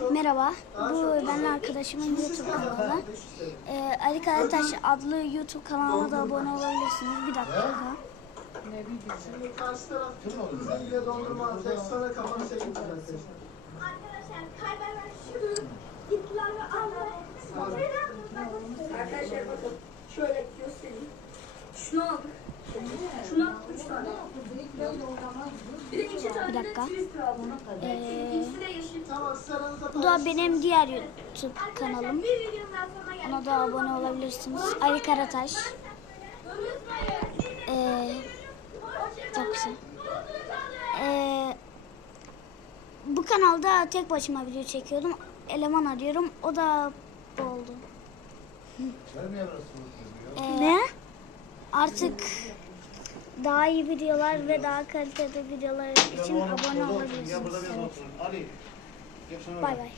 Merhaba, bu benim arkadaşımın YouTube kanalı. Ee, Ali Karataş adlı YouTube kanalına da abone olabilirsiniz. Bir dakika. Şimdi karşı taraf dondurma kafanı çekip arkadaşlar. Arkadaşlar kaybeden şu gittiler ve aldılar. Arkadaşlar bakın şöyle göstereyim. Şunu aldık. Şunu aldık üç tane. Bir de iki tane Bir dakika. de twister aldım. Ee, bu da benim diğer YouTube kanalım. Ona da abone olabilirsiniz. Ali Karataş. Ee, çok güzel. Ee, bu kanalda tek başıma video çekiyordum. Eleman arıyorum. O da bu oldu. Ee, artık daha iyi videolar ve daha kaliteli videolar için abone olabilirsiniz. Bay bay.